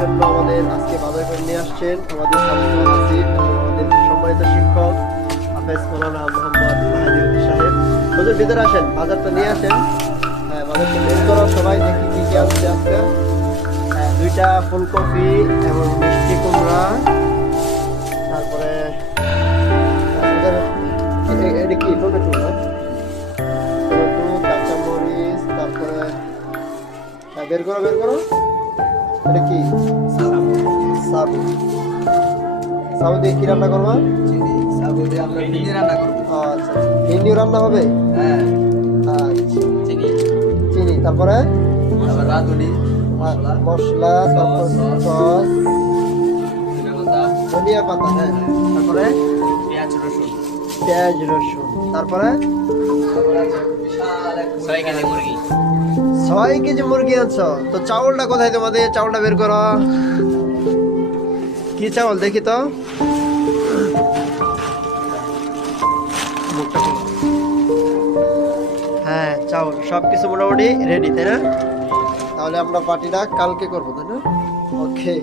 জন্য আমাদের আজকে বাজার করে নিয়ে আসছেন আমাদের সামনে আসিফ এবং আমাদের সম্মানিত শিক্ষক হাফেজ মাওলানা মোহাম্মদ মাহাদিউদ্দিন সাহেব। হুজুর ভিতরে আসেন, বাজারটা নিয়ে আসেন। হ্যাঁ, বাজারটা বের করো, সবাই দেখি কি কি আসছে আজকে। হ্যাঁ, 2টা ফুলকপি এবং মিষ্টি কুমড়া, তারপরে এটা কি টমেটো না, টমেটো, কাঁচামরিচ, তারপরে বের করো বের করো, এটা কি সাবু, সাবু দিয়ে কি রান্না করবো? আচ্ছা, ভিন্ডি রান্না হবে। আচ্ছা, চিনি, তারপরে মশলা, তারপর সস, ধনিয়া পাতা, হ্যাঁ, তারপরে পেঁয়াজ রসুন, তারপরে 6 কেজি মুরগি আনছো। তো চাউলটা কোথায় তোমাদের? চাউলটা বের করো। কি চাউল দেখি তো? হ্যাঁ, চাউল সবকিছু মোটামুটি রেডি, তাই না? তাহলে আমরা পার্টিটা কালকে করবো, তাই না? ওকে।